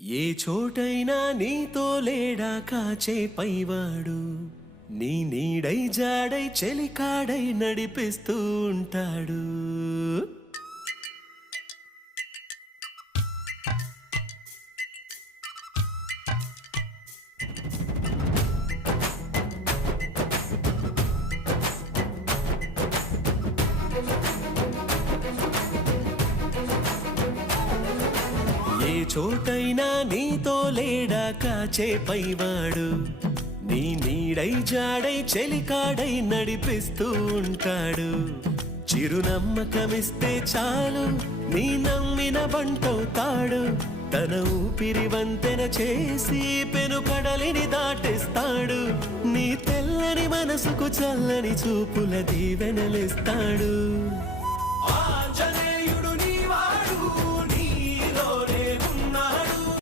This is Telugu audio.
ఏ చోటైనా నీతో లేడా కాచే పైవాడు, నీ నీడై జాడై చెలికాడై నడిపిస్తూ ఉంటాడు. ఏ చోటైనా నీతో లేడా కాచే పైవాడు, నీ నీడై జాడై చెలికాడై నడిపిస్తూ ఉంటాడు. చిరునమ్మకమిస్తే చాలు నీ నమ్మిన బంటవుతాడు. తన ఊపిరి వంతెన చేసి పెను కడలిని దాటేస్తాడు. నీ తెల్లని మనసుకు చల్లని చూపుల దీవెనలిస్తాడు.